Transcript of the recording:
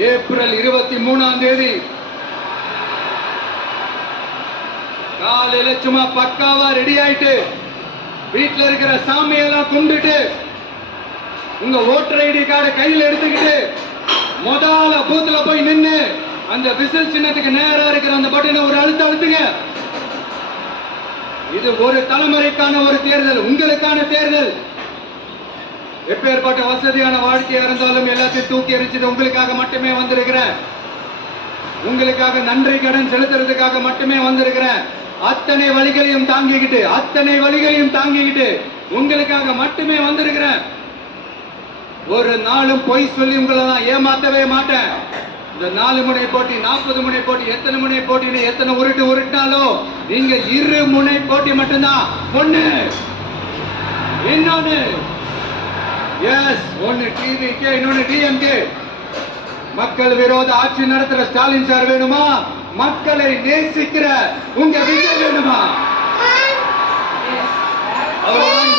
April 23 காலையில சும்மா பக்காவா ரெடி ஆயிட்டு வீட்டுல இருக்கிற சாமியெல்லாம் கும்பிட்டு உங்க ஓட்டர் ஐடி கார்டை கையில் எடுத்துக்கிட்டு முதல்ல பூத்துல போய் நின்று அந்த விசில் சின்னத்துக்கு நேரா இருக்கிற அந்த பட்டனை ஒரு அழுத்துங்க. இது ஒரு தலைமுறைக்கான ஒரு தேர்தல், உங்களுக்கான தேர்தல். எப்பேற்பட்ட வசதியான வாழ்க்கையா இருந்தாலும் எல்லாத்தையும் தூக்கி எரிச்சிட்டு உங்களுக்காக மட்டுமே வந்திருக்கிறேன். உங்களுக்காக நன்றி கடன் செலுத்துறதுக்காக மட்டுமே வந்திருக்கிறேன். அத்தனை வழிகளையும் தாங்கிக்கிட்டு உங்களுக்காக மட்டுமே வந்திருக்கிறேன். ஒரு நாளும் பொய் சொல்லி உங்களை நான் ஏமாத்தவே மாட்டேன். இந்த 4 முனை போட்டி, 40 முனை போட்டி, எத்தனை முனை போட்டின்னு எத்தனை உருட்டாலும் நீங்க 2 முனை போட்டி மட்டும்தான். ஒண்ணு இன்னொன்னு ஒன்னு டிவிகே, இன்னொன்னு டிஎம்கே. மக்கள் விரோத ஆட்சி நடத்துற ஸ்டாலின் சார் வேணுமா? மக்களை நேசிக்கிற உங்க விஜய் வேணுமா? அவ்வளவுதான்.